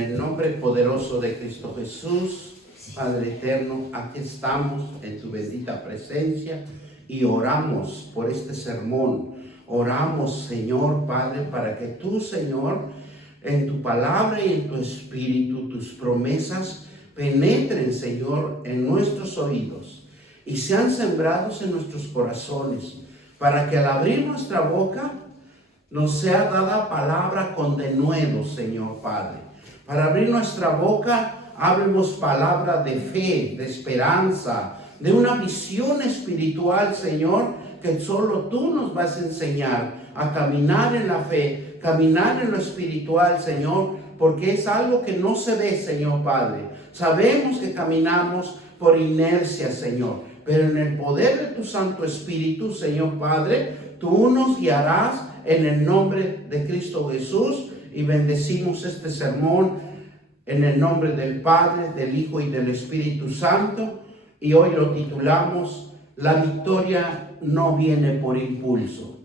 En el nombre poderoso de Cristo Jesús, Padre eterno, aquí estamos en tu bendita presencia y oramos por este sermón. Oramos, Señor Padre, para que tú, Señor, en tu palabra y en tu espíritu, tus promesas penetren, Señor, en nuestros oídos y sean sembrados en nuestros corazones, para que al abrir nuestra boca nos sea dada palabra con denuedo, Señor Padre. Para abrir nuestra boca, hablemos palabra de fe, de esperanza, de una visión espiritual, Señor, que solo tú nos vas a enseñar a caminar en la fe, caminar en lo espiritual, Señor, porque es algo que no se ve, Señor Padre. Sabemos que caminamos por inercia, Señor, pero en el poder de tu Santo Espíritu, Señor Padre, tú nos guiarás en el nombre de Cristo Jesús. Y bendecimos este sermón en el nombre del Padre, del Hijo y del Espíritu Santo. Y hoy lo titulamos La victoria no viene por impulso.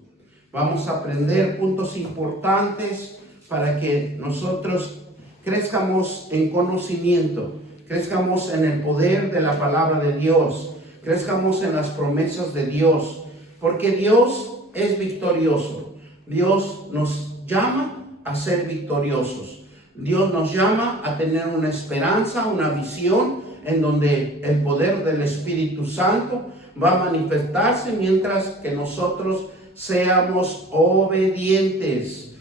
Vamos a aprender puntos importantes para que nosotros crezcamos en conocimiento, crezcamos en el poder de la palabra de Dios, crezcamos en las promesas de Dios, porque Dios es victorioso. Dios nos llama a ser victoriosos. Dios nos llama a tener una esperanza, una visión en donde el poder del Espíritu Santo va a manifestarse mientras que nosotros seamos obedientes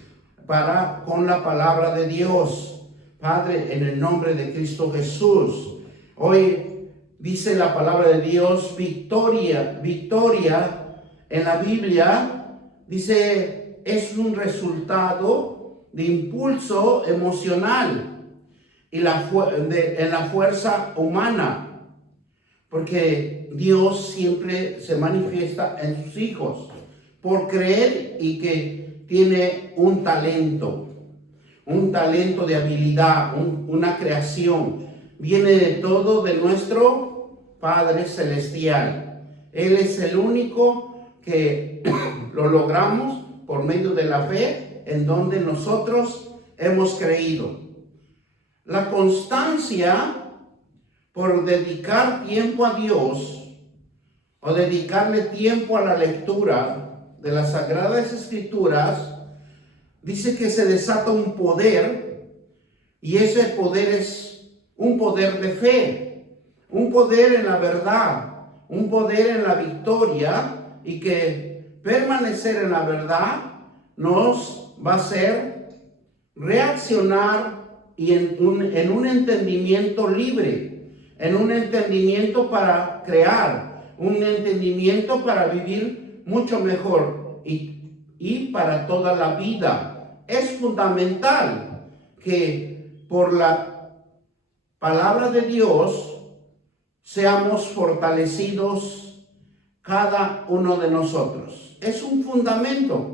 con la palabra de Dios. Padre, en el nombre de Cristo Jesús, hoy dice la palabra de Dios, victoria en la Biblia, dice, es un resultado de impulso emocional y en la fuerza humana, porque Dios siempre se manifiesta en sus hijos por creer y que tiene un talento de habilidad, una creación. Viene de todo de nuestro Padre Celestial. Él es el único que lo logramos por medio de la fe en donde nosotros hemos creído. La constancia por dedicar tiempo a Dios o dedicarle tiempo a la lectura de las Sagradas Escrituras, dice que se desata un poder, y ese poder es un poder de fe, un poder en la verdad, un poder en la victoria, y que permanecer en la verdad nos va a hacer reaccionar y en un entendimiento libre, en un entendimiento para crear, un entendimiento para vivir mucho mejor y para toda la vida. Es fundamental que por la palabra de Dios seamos fortalecidos cada uno de nosotros. Es un fundamento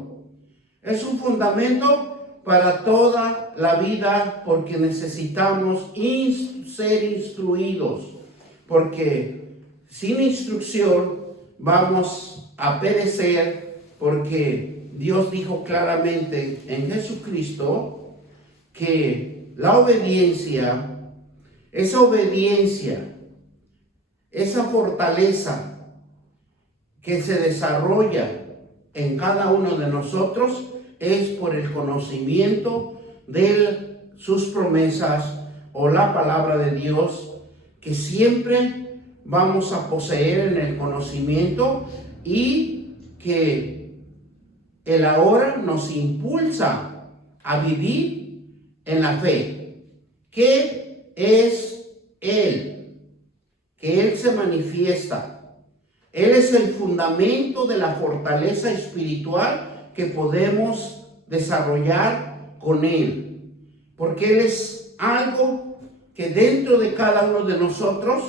para toda la vida, porque necesitamos ser instruidos, porque sin instrucción vamos a perecer, porque Dios dijo claramente en Jesucristo que la obediencia, esa fortaleza que se desarrolla en cada uno de nosotros es por el conocimiento de sus promesas o la palabra de Dios, que siempre vamos a poseer en el conocimiento, y que el ahora nos impulsa a vivir en la fe. ¿Qué es Él? Que Él se manifiesta. Él es el fundamento de la fortaleza espiritual que podemos desarrollar con Él. Porque Él es algo que dentro de cada uno de nosotros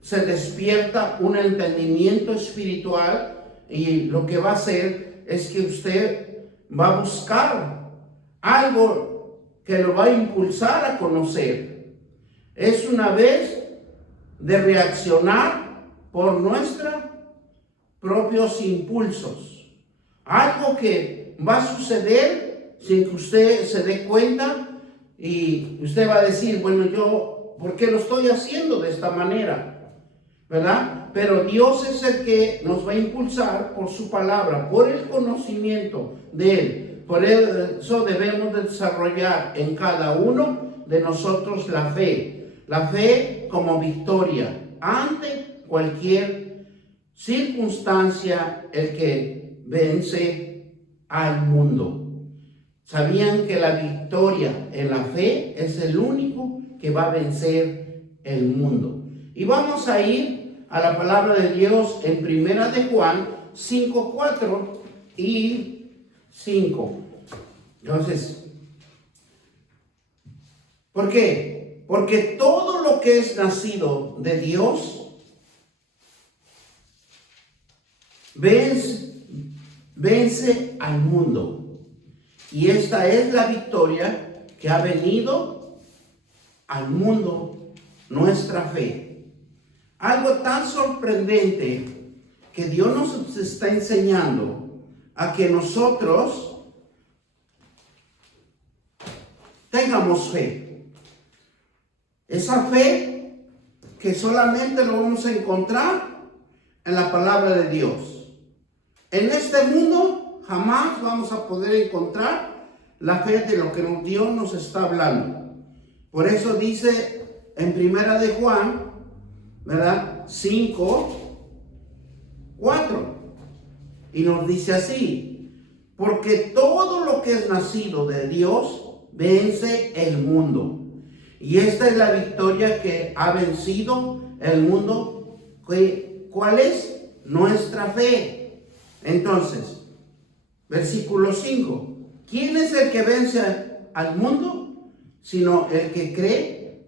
se despierta un entendimiento espiritual, y lo que va a hacer es que usted va a buscar algo que lo va a impulsar a conocer. Es una vez de reaccionar por nuestros propios impulsos. Algo que va a suceder sin que usted se dé cuenta, Y usted va a decir, bueno, yo, ¿por qué lo estoy haciendo de esta manera? ¿Verdad? Pero Dios es el que nos va a impulsar por su palabra, por el conocimiento de Él. Por eso debemos desarrollar en cada uno de nosotros la fe como victoria ante cualquier circunstancia, el que vence al mundo. ¿Sabían que la victoria en la fe es el único que va a vencer el mundo? Y vamos a ir a la palabra de Dios en Primera de Juan 5, 4 y 5. Entonces, ¿por qué? Porque todo lo que es nacido de Dios vence al mundo. Y esta es la victoria que ha venido al mundo, nuestra fe. Algo tan sorprendente que Dios nos está enseñando a que nosotros tengamos fe. Esa fe que solamente lo vamos a encontrar en la palabra de Dios. En este mundo jamás vamos a poder encontrar la fe de lo que Dios nos está hablando. Por eso dice en Primera de Juan, ¿verdad? 5, 4. Y nos dice así: porque todo lo que es nacido de Dios vence el mundo. Y esta es la victoria que ha vencido el mundo. ¿Cuál es? Nuestra fe. Entonces, versículo 5. ¿Quién es el que vence al mundo? Sino el que cree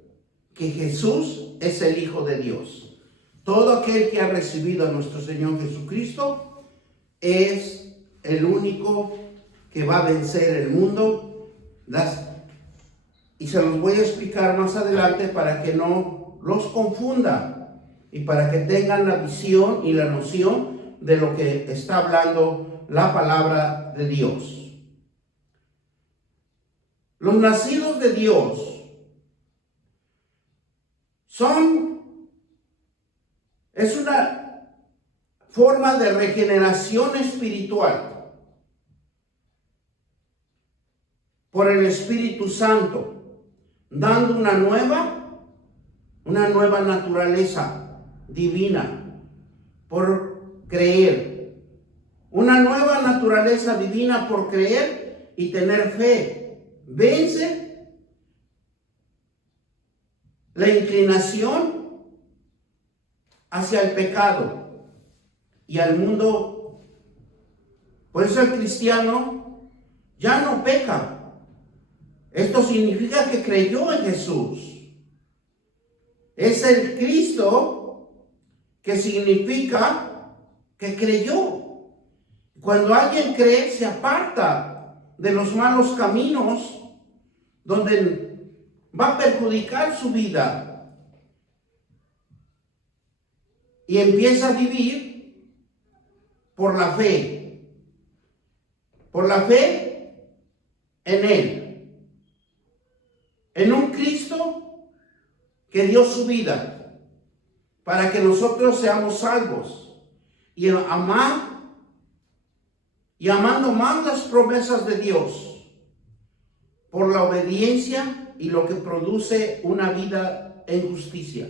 que Jesús es el Hijo de Dios. Todo aquel que ha recibido a nuestro Señor Jesucristo es el único que va a vencer el mundo. Y se los voy a explicar más adelante para que no los confunda y para que tengan la visión y la noción de lo que está hablando la palabra de Dios. Los nacidos de Dios es una forma de regeneración espiritual por el Espíritu Santo, dando una nueva naturaleza divina por creer. Una nueva naturaleza divina por creer y tener fe. Vence la inclinación hacia el pecado y al mundo. Por eso el cristiano ya no peca. Esto significa que creyó en Jesús. Es el Cristo que significa que creyó. Cuando alguien cree, se aparta de los malos caminos donde va a perjudicar su vida y empieza a vivir por la fe en Él, en un Cristo que dio su vida para que nosotros seamos salvos y amando más las promesas de Dios por la obediencia y lo que produce una vida en justicia.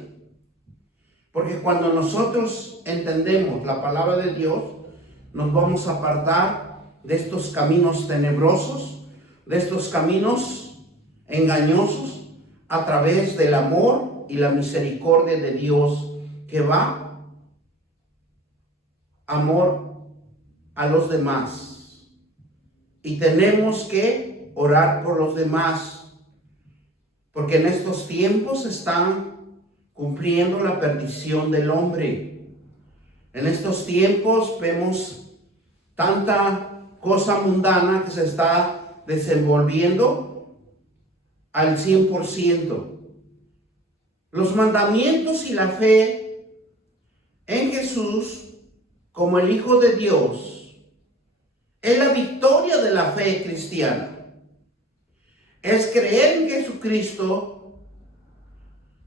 Porque cuando nosotros entendemos la palabra de Dios, nos vamos a apartar de estos caminos tenebrosos, de estos caminos engañosos, a través del amor y la misericordia de Dios, que va amor a los demás. Y tenemos que orar por los demás, porque en estos tiempos están cumpliendo la perdición del hombre. En estos tiempos vemos tanta cosa mundana que se está desenvolviendo al 100%. Los mandamientos y la fe en Jesús como el Hijo de Dios es la victoria de la fe cristiana. es creer en Jesucristo,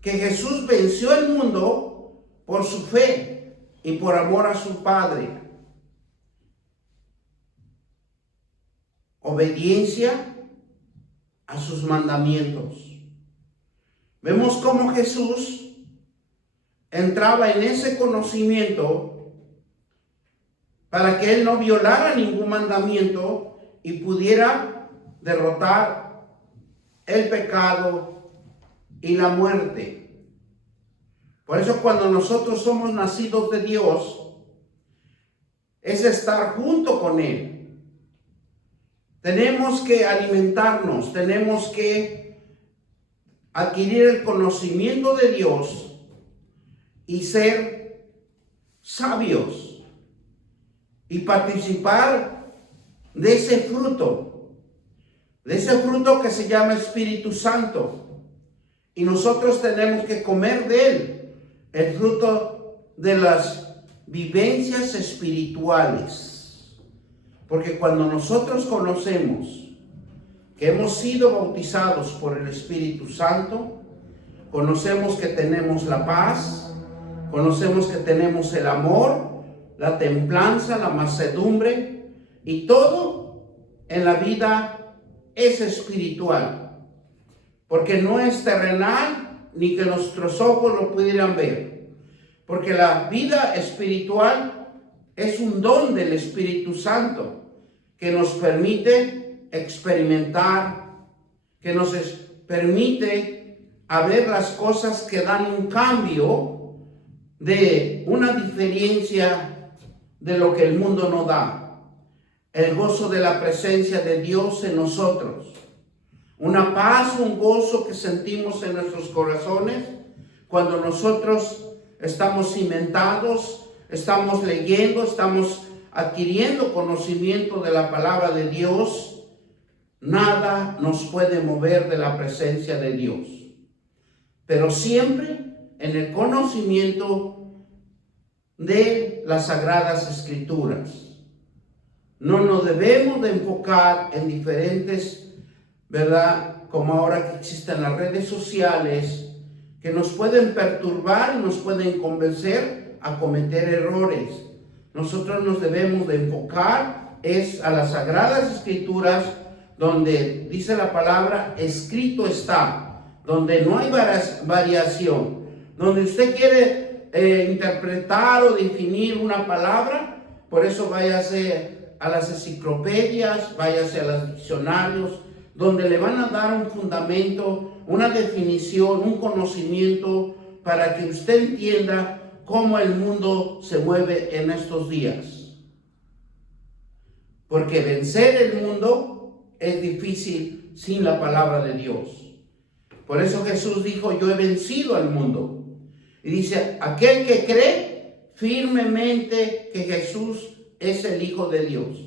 que Jesús venció el mundo por su fe y por amor a su Padre. Obediencia a sus mandamientos. Vemos cómo Jesús entraba en ese conocimiento para que él no violara ningún mandamiento y pudiera derrotar el pecado y la muerte. Por eso cuando nosotros somos nacidos de Dios, es estar junto con Él. Tenemos que alimentarnos, tenemos que adquirir el conocimiento de Dios y ser sabios y participar de ese fruto que se llama Espíritu Santo. Y nosotros tenemos que comer de él, el fruto de las vivencias espirituales. Porque cuando nosotros conocemos que hemos sido bautizados por el Espíritu Santo, conocemos que tenemos la paz, conocemos que tenemos el amor, la templanza, la mansedumbre, y todo en la vida es espiritual, porque no es terrenal ni que nuestros ojos lo pudieran ver, porque la vida espiritual es un don del Espíritu Santo que nos permite experimentar, que nos permite ver las cosas que dan un cambio de una diferencia de lo que el mundo no da. El gozo de la presencia de Dios en nosotros. Una paz, un gozo que sentimos en nuestros corazones cuando nosotros estamos cimentados, estamos leyendo, estamos adquiriendo conocimiento de la palabra de Dios. Nada nos puede mover de la presencia de Dios, pero siempre en el conocimiento de las Sagradas Escrituras. No nos debemos de enfocar en diferentes, ¿verdad? Como ahora que existen las redes sociales, que nos pueden perturbar y nos pueden convencer a cometer errores. Nosotros nos debemos de enfocar a las Sagradas Escrituras, donde dice la palabra, escrito está, donde no hay variación, donde usted quiere interpretar o definir una palabra, por eso váyase a las enciclopedias, váyase a los diccionarios, donde le van a dar un fundamento, una definición, un conocimiento, para que usted entienda cómo el mundo se mueve en estos días. Porque vencer el mundo es difícil sin la palabra de Dios. Por eso Jesús dijo, yo he vencido al mundo. Y dice, aquel que cree firmemente que Jesús es el Hijo de Dios.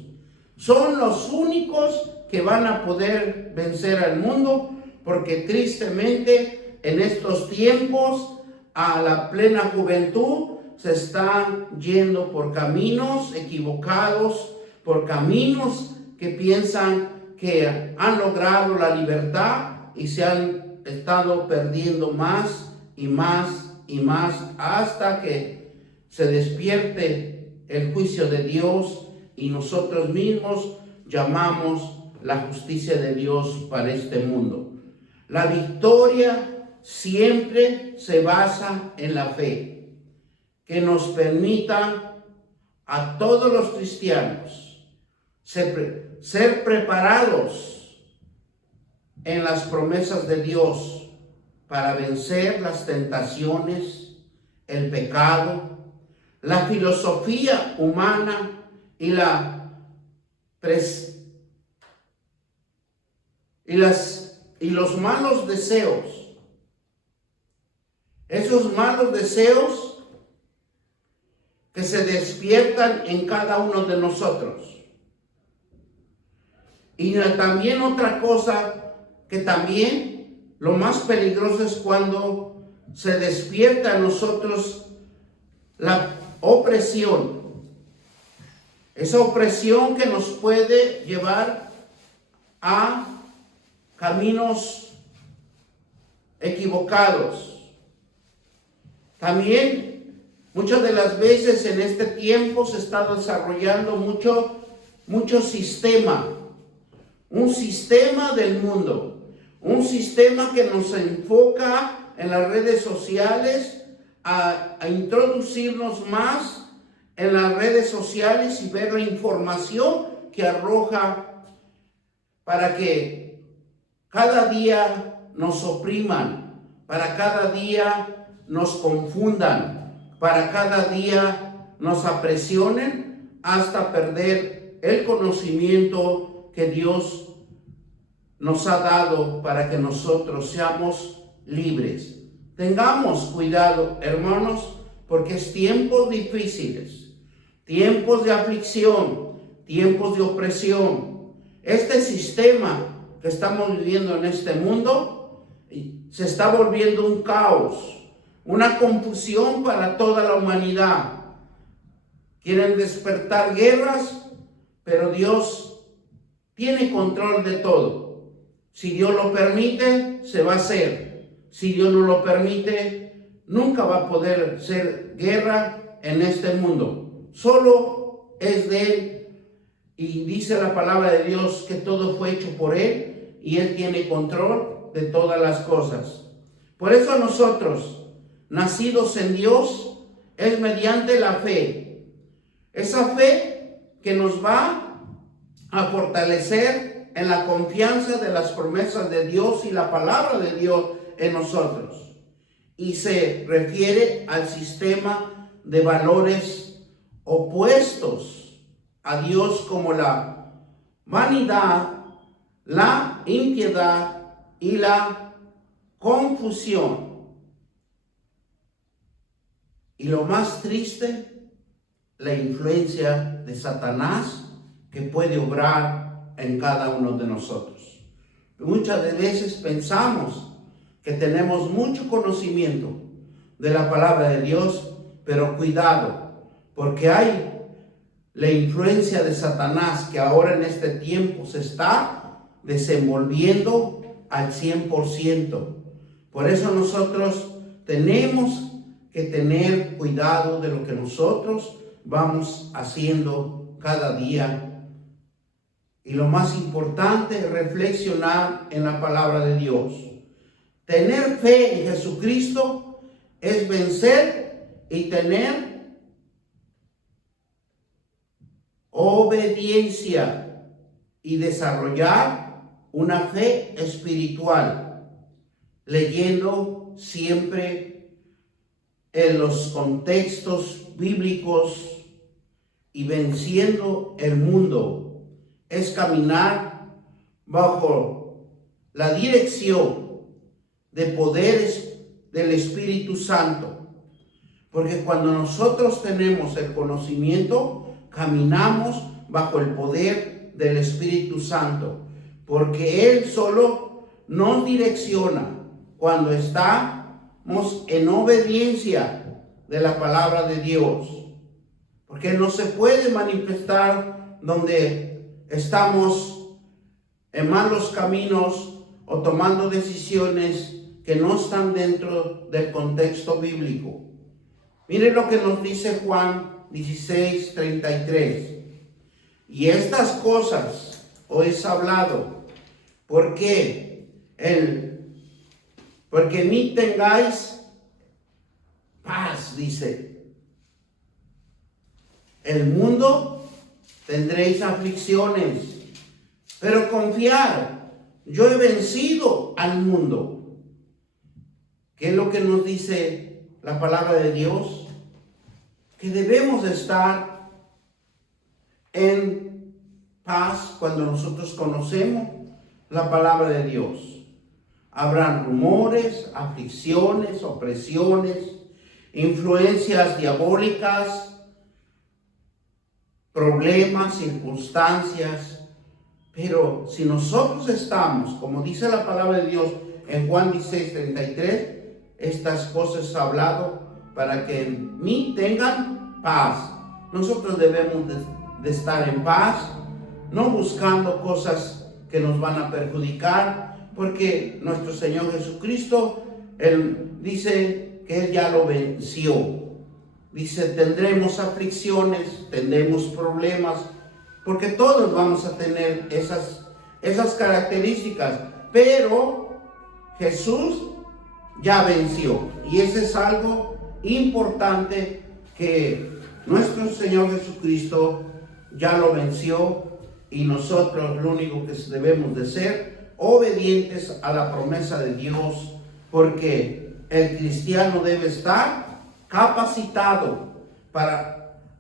Son los únicos que van a poder vencer al mundo, porque tristemente en estos tiempos a la plena juventud se está yendo por caminos equivocados, por caminos que piensan que han logrado la libertad y se han estado perdiendo más y más y más hasta que se despierte el juicio de Dios y nosotros mismos llamamos la justicia de Dios para este mundo. La victoria siempre se basa en la fe, que nos permita a todos los cristianos ser preparados en las promesas de Dios para vencer las tentaciones, el pecado, la filosofía humana y los malos deseos. Esos malos deseos que se despiertan en cada uno de nosotros. Y también otra cosa que también lo más peligroso es cuando se despierta en nosotros la opresión. Esa opresión que nos puede llevar a caminos equivocados. También muchas de las veces en este tiempo se está desarrollando mucho sistema, un sistema del mundo, un sistema que nos enfoca en las redes sociales a introducirnos más en las redes sociales y ver la información que arroja para que cada día nos opriman, para cada día nos confundan, para cada día nos apresionen hasta perder el conocimiento que Dios nos ha dado para que nosotros seamos libres. Tengamos cuidado, hermanos, porque es tiempos difíciles, tiempos de aflicción, tiempos de opresión. Este sistema que estamos viviendo en este mundo se está volviendo un caos, una confusión para toda la humanidad. Quieren despertar guerras, pero Dios tiene control de todo. Si Dios lo permite, se va a hacer. Si Dios no lo permite, nunca va a poder ser guerra en este mundo. Solo es de Él. Y dice la palabra de Dios que todo fue hecho por Él y Él tiene control de todas las cosas. Por eso nosotros, nacidos en Dios, es mediante la fe. Esa fe que nos va a fortalecer en la confianza de las promesas de Dios y la palabra de Dios en nosotros. Y se refiere al sistema de valores opuestos a Dios, como la vanidad, la impiedad y la confusión. Y lo más triste, la influencia de Satanás que puede obrar en cada uno de nosotros. Muchas veces pensamos que tenemos mucho conocimiento de la palabra de Dios, pero cuidado, porque hay la influencia de Satanás que ahora en este tiempo se está desenvolviendo al 100%. Por eso nosotros tenemos que tener cuidado de lo que nosotros vamos haciendo cada día. Y lo más importante es reflexionar en la palabra de Dios. Tener fe en Jesucristo es vencer y tener obediencia y desarrollar una fe espiritual, leyendo siempre en los contextos bíblicos y venciendo el mundo. Es caminar bajo la dirección de poderes del Espíritu Santo, porque cuando nosotros tenemos el conocimiento, caminamos bajo el poder del Espíritu Santo, porque Él solo nos direcciona cuando estamos en obediencia de la palabra de Dios, porque no se puede manifestar donde estamos en malos caminos o tomando decisiones que no están dentro del contexto bíblico. Miren lo que nos dice Juan 16:33. Y estas cosas os he hablado, porque en mí tengáis paz, dice. El mundo tendréis aflicciones, pero confiar, yo he vencido al mundo. ¿Qué es lo que nos dice la palabra de Dios? Que debemos estar en paz cuando nosotros conocemos la palabra de Dios. Habrán rumores, aflicciones, opresiones, influencias diabólicas, problemas, circunstancias. Pero si nosotros estamos, como dice la palabra de Dios en Juan 16:33, estas cosas ha hablado para que en mí tengan paz. Nosotros debemos de estar en paz, no buscando cosas que nos van a perjudicar, porque nuestro Señor Jesucristo, Él dice que Él ya lo venció. Dice, tendremos aflicciones, tendremos problemas, porque todos vamos a tener esas características, pero Jesús ya venció. Y eso es algo importante, que nuestro Señor Jesucristo ya lo venció, y nosotros lo único que debemos de ser obedientes a la promesa de Dios, porque el cristiano debe estar capacitado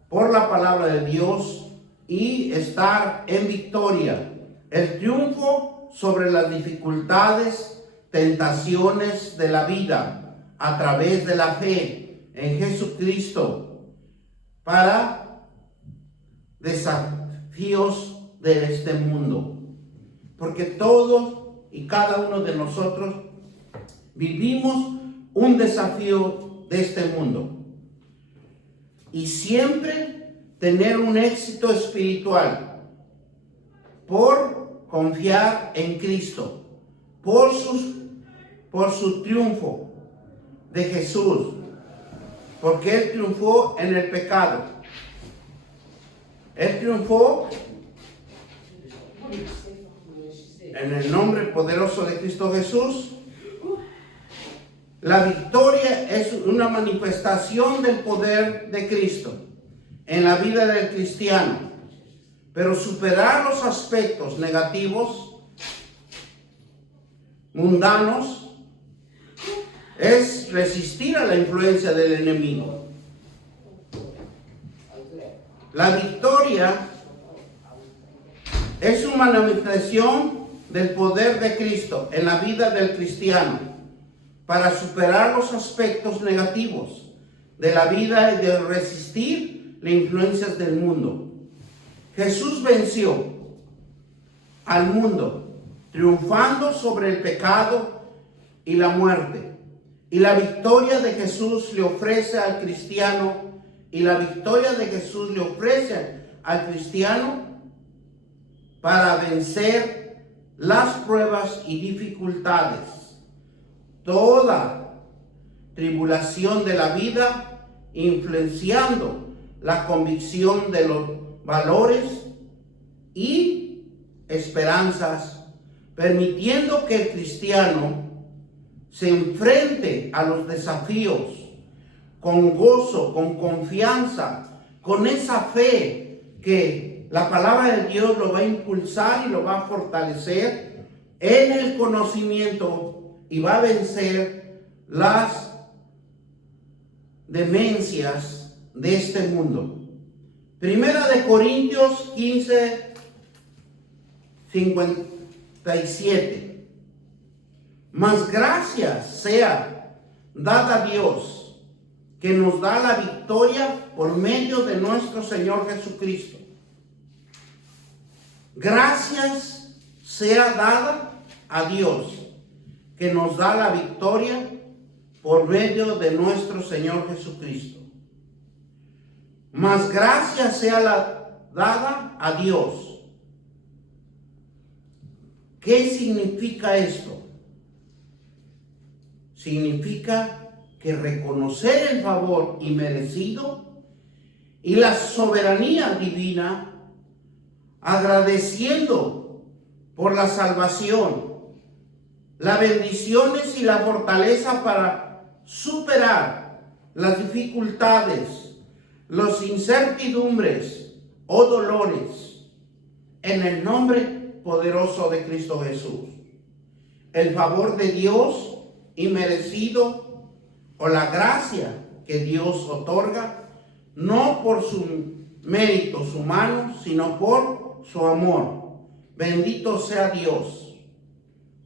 por la palabra de Dios y estar en victoria. El triunfo sobre las dificultades, tentaciones de la vida a través de la fe en Jesucristo para desafíos de este mundo. Porque todos y cada uno de nosotros vivimos un desafío de este mundo. Y siempre tener un éxito espiritual por confiar en Cristo, por su triunfo de Jesús, porque Él triunfó en el pecado. Él triunfó en el nombre poderoso de Cristo Jesús. La victoria es una manifestación del poder de Cristo en la vida del cristiano, pero superar los aspectos negativos, mundanos, es resistir a la influencia del enemigo. La victoria es una manifestación del poder de Cristo en la vida del cristiano para superar los aspectos negativos de la vida y de resistir las influencias del mundo. Jesús venció al mundo, triunfando sobre el pecado y la muerte. Y la victoria de Jesús le ofrece al cristiano, para vencer las pruebas y dificultades, toda tribulación de la vida, influenciando la convicción de los valores y esperanzas, permitiendo que el cristiano se enfrente a los desafíos con gozo, con confianza, con esa fe que la palabra de Dios lo va a impulsar y lo va a fortalecer en el conocimiento, y va a vencer las demencias de este mundo. Primera de Corintios 15:57. Mas gracias sea dada a Dios, que nos da la victoria por medio de nuestro Señor Jesucristo. Gracias sea dada a Dios, que nos da la victoria por medio de nuestro Señor Jesucristo. Mas gracias sea dada a Dios. ¿Qué significa esto? Significa que reconocer el favor inmerecido y la soberanía divina, agradeciendo por la salvación, las bendiciones y la fortaleza para superar las dificultades, las incertidumbres o dolores, en el nombre poderoso de Cristo Jesús. El favor de Dios inmerecido, o la gracia que Dios otorga, no por sus méritos humanos, sino por su amor. Bendito sea Dios.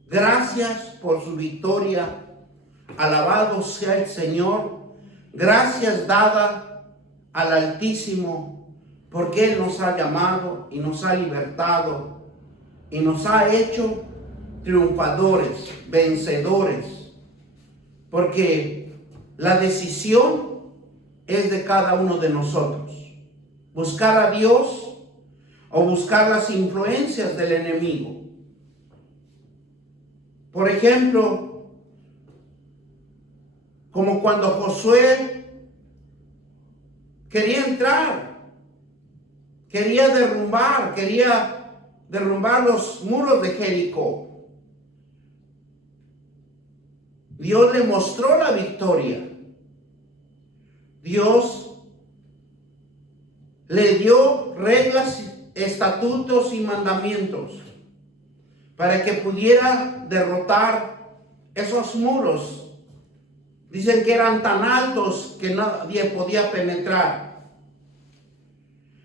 Gracias por su victoria. Alabado sea el Señor. Gracias dada al Altísimo, porque Él nos ha llamado y nos ha libertado y nos ha hecho triunfadores, vencedores, porque la decisión es de cada uno de nosotros. Buscar a Dios o buscar las influencias del enemigo. Por ejemplo, como cuando Josué quería entrar, quería derrumbar los muros de Jericó. Dios le mostró la victoria. Dios le dio reglas, estatutos y mandamientos para que pudiera derrotar esos muros. Dicen que eran tan altos que nadie podía penetrar.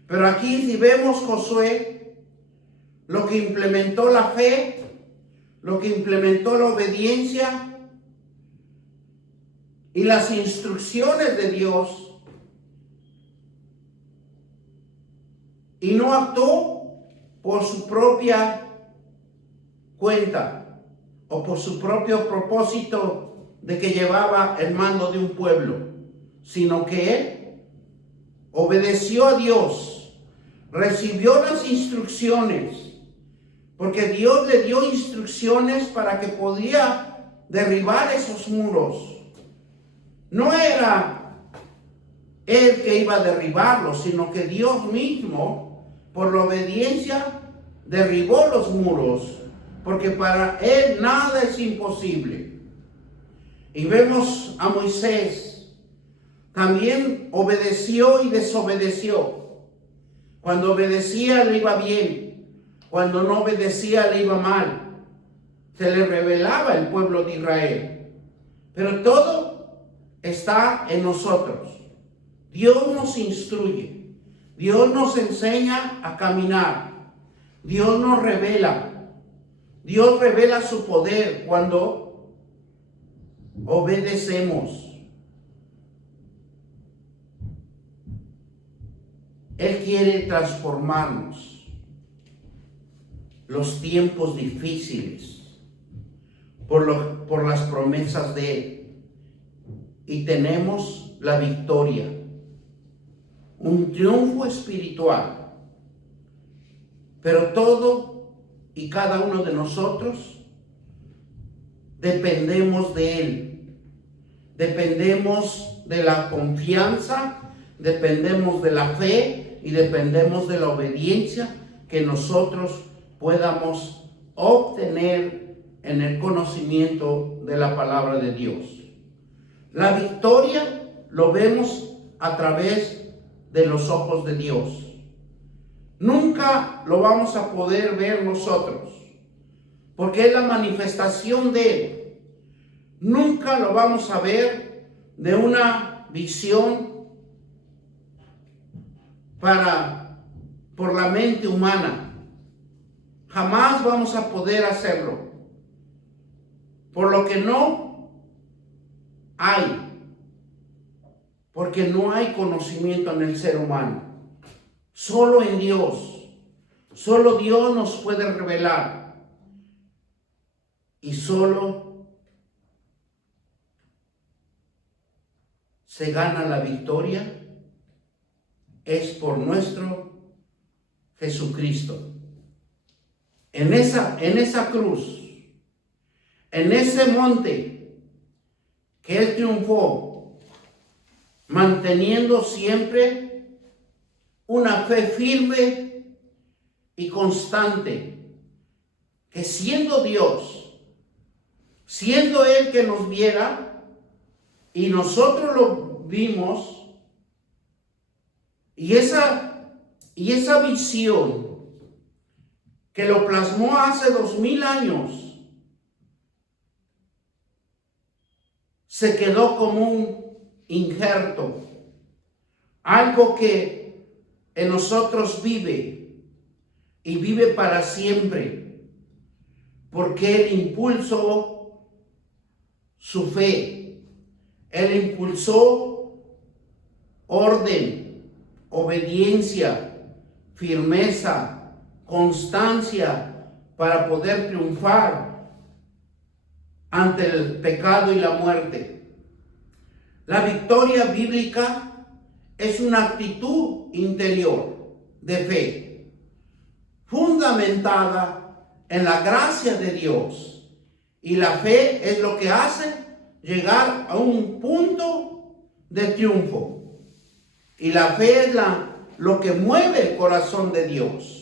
Pero aquí si vemos Josué, lo que implementó la fe, lo que implementó la obediencia y las instrucciones de Dios, y no actuó por su propia cuenta o por su propio propósito de que llevaba el mando de un pueblo, sino que él obedeció a Dios, recibió las instrucciones, porque Dios le dio instrucciones para que podía derribar esos muros. No era él que iba a derribarlos, sino que Dios mismo, por la obediencia, derribó los muros, porque para él nada es imposible. Y vemos a Moisés, también obedeció y desobedeció. Cuando obedecía le iba bien, cuando no obedecía le iba mal. Se le rebelaba el pueblo de Israel. Pero todo está en nosotros. Dios nos instruye, Dios nos enseña a caminar, Dios nos revela. Dios revela su poder cuando obedecemos. Él quiere transformarnos. Los tiempos difíciles por las promesas de Él. Y tenemos la victoria. Un triunfo espiritual. Pero todo y cada uno de nosotros dependemos de Él. Dependemos de la confianza, dependemos de la fe y dependemos de la obediencia que nosotros podamos obtener en el conocimiento de la palabra de Dios. La victoria lo vemos a través de los ojos de Dios. Nunca lo vamos a poder ver nosotros, porque es la manifestación de Él. Nunca lo vamos a ver de una visión por la mente humana. Jamás vamos a poder hacerlo, por lo que no hay, porque no hay conocimiento en el ser humano. Solo en Dios, solo Dios nos puede revelar, y solo se gana la victoria es por nuestro Jesucristo. En esa cruz, en ese monte que Él triunfó, manteniendo siempre una fe firme y constante, que siendo Dios, siendo Él que nos viera, y nosotros lo vimos, y esa visión que lo plasmó hace 2000 años, se quedó como un injerto, algo que en nosotros vive y vive para siempre, porque Él impulsó su fe, Él impulsó orden, obediencia, firmeza, constancia para poder triunfar ante el pecado y la muerte. La victoria bíblica es una actitud interior de fe, fundamentada en la gracia de Dios Y la fe es lo que hace llegar a un punto de triunfo. Y la fe es lo que mueve el corazón de Dios.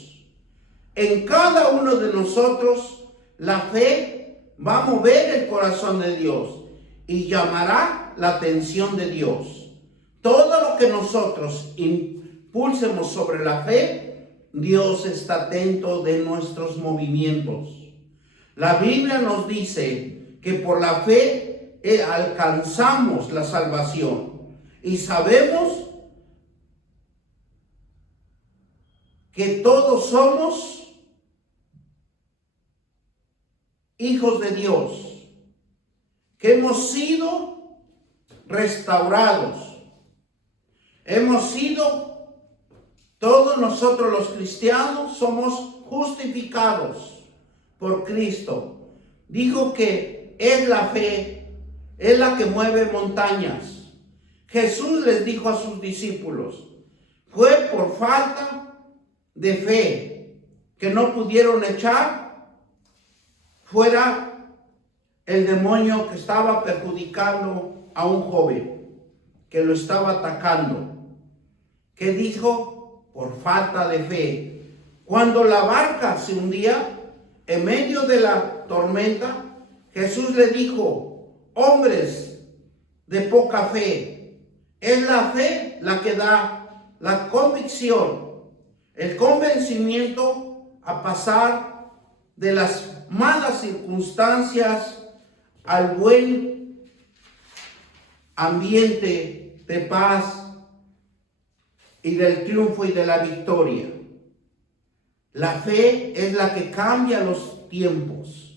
En cada uno de nosotros, la fe va a mover el corazón de Dios y llamará la atención de Dios. Todo lo que nosotros impulsemos sobre la fe, Dios está atento de nuestros movimientos. La Biblia nos dice que por la fe alcanzamos la salvación y sabemos que todos somos hijos de Dios, que hemos sido restaurados, hemos sido, todos nosotros los cristianos somos justificados por Cristo. Dijo que es la fe, es la que mueve montañas. Jesús les dijo a sus discípulos, fue por falta de fe que no pudieron echar fuera el demonio que estaba perjudicando a un joven, que lo estaba atacando. ¿Qué dijo? Por falta de fe. Cuando la barca se hundía, en medio de la tormenta, Jesús le dijo, hombres de poca fe, es la fe la que da la convicción, el convencimiento a pasar de las malas circunstancias al buen ambiente de paz y del triunfo y de la victoria. La fe es la que cambia los tiempos.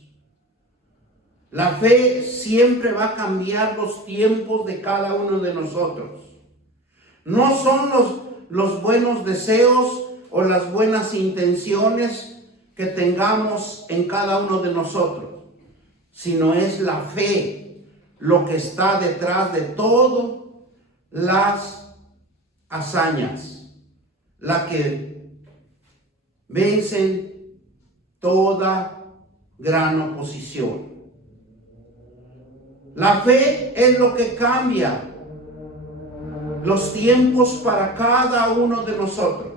La fe siempre va a cambiar los tiempos de cada uno de nosotros. No son los buenos deseos o las buenas intenciones que tengamos en cada uno de nosotros, sino es la fe lo que está detrás de todas las hazañas, la que vencen toda gran oposición. La fe es lo que cambia los tiempos para cada uno de nosotros.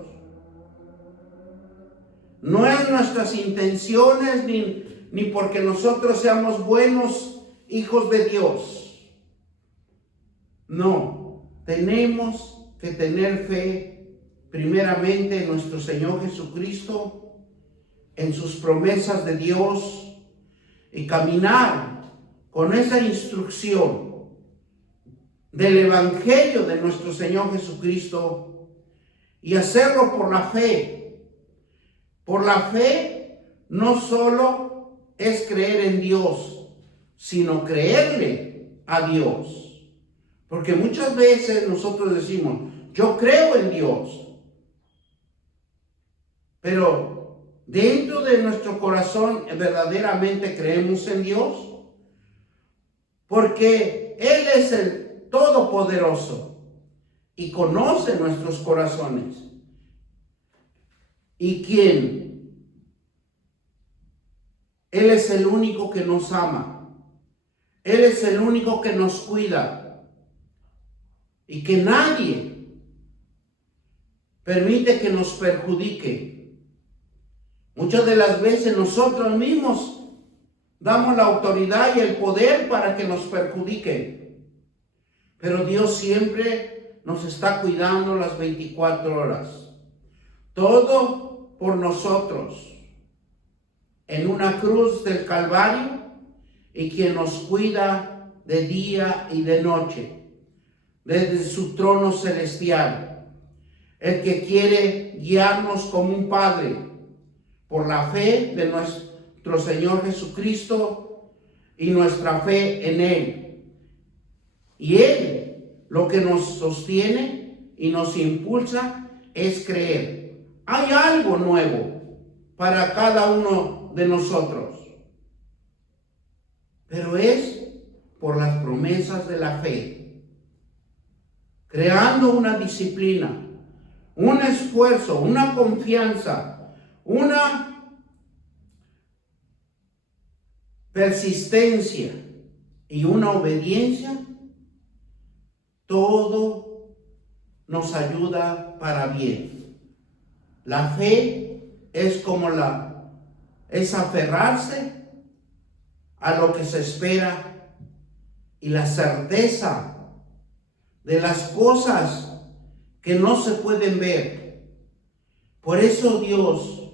No es nuestras intenciones ni porque nosotros seamos buenos hijos de Dios. No, tenemos que tener fe primeramente en nuestro Señor Jesucristo, en sus promesas de Dios y caminar con esa instrucción del Evangelio de nuestro Señor Jesucristo y hacerlo por la fe. Por la fe no solo es creer en Dios, sino creerle a Dios. Porque muchas veces nosotros decimos, yo creo en Dios. Pero dentro de nuestro corazón verdaderamente creemos en Dios, porque Él es el Todopoderoso y conoce nuestros corazones. ¿Y quién? Él es el único que nos ama. Él es el único que nos cuida. Y que nadie permite que nos perjudique. Muchas de las veces nosotros mismos damos la autoridad y el poder para que nos perjudiquen. Pero Dios siempre nos está cuidando las 24 horas. Todo por nosotros. En una cruz del Calvario y quien nos cuida de día y de noche. Desde su trono celestial. El que quiere guiarnos como un padre. Por la fe de nuestro Señor Jesucristo y nuestra fe en Él. Y Él lo que nos sostiene y nos impulsa es creer. Hay algo nuevo para cada uno de nosotros. Pero es por las promesas de la fe. Creando una disciplina, un esfuerzo, una confianza, una persistencia y una obediencia, todo nos ayuda para bien. La fe es como es aferrarse a lo que se espera y la certeza de las cosas que no se pueden ver. Por eso Dios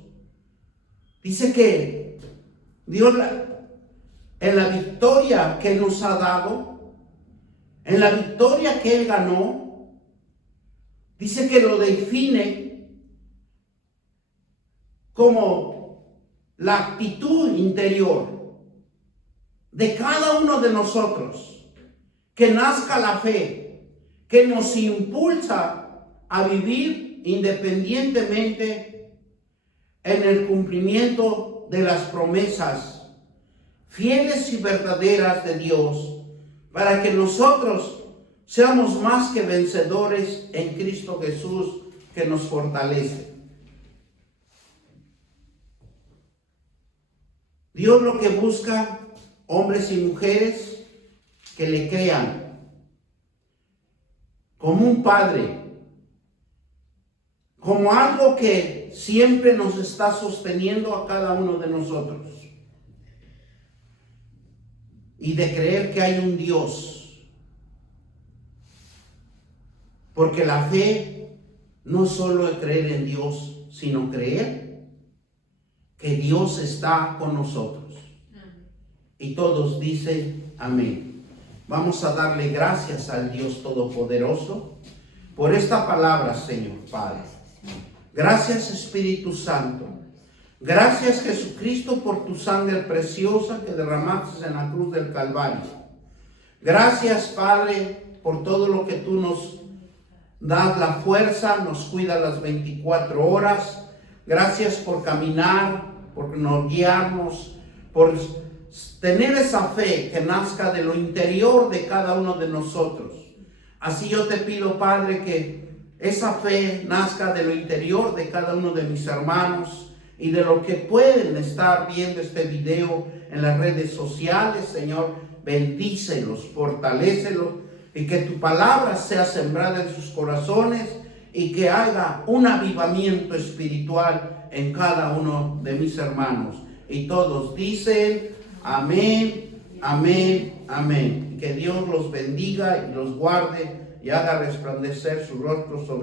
dice que Dios en la victoria que nos ha dado, en la victoria que Él ganó, dice que lo define como la actitud interior de cada uno de nosotros, que nazca la fe, que nos impulsa a vivir independientemente en el cumplimiento de las promesas fieles y verdaderas de Dios, para que nosotros seamos más que vencedores en Cristo Jesús, que nos fortalece. Dios lo que busca, hombres y mujeres que le crean como un padre, como algo que siempre nos está sosteniendo a cada uno de nosotros, y de creer que hay un Dios, porque la fe no solo es creer en Dios, sino creer que Dios está con nosotros. Y todos dicen amén. Vamos a darle gracias al Dios Todopoderoso por esta palabra, Señor Padre. Gracias, Espíritu Santo. Gracias, Jesucristo, por tu sangre preciosa que derramaste en la cruz del Calvario. Gracias, Padre, por todo lo que tú nos das la fuerza, nos cuida las 24 horas. Gracias por caminar, por nos guiarnos, por tener esa fe que nazca de lo interior de cada uno de nosotros. Así yo te pido, Padre, que esa fe nazca de lo interior de cada uno de mis hermanos y de lo que pueden estar viendo este video en las redes sociales. Señor, bendícelos, fortalécelos, y que tu palabra sea sembrada en sus corazones y que haga un avivamiento espiritual en cada uno de mis hermanos. Y todos dicen amén, amén, amén. Que Dios los bendiga y los guarde y haga resplandecer su rostro sobre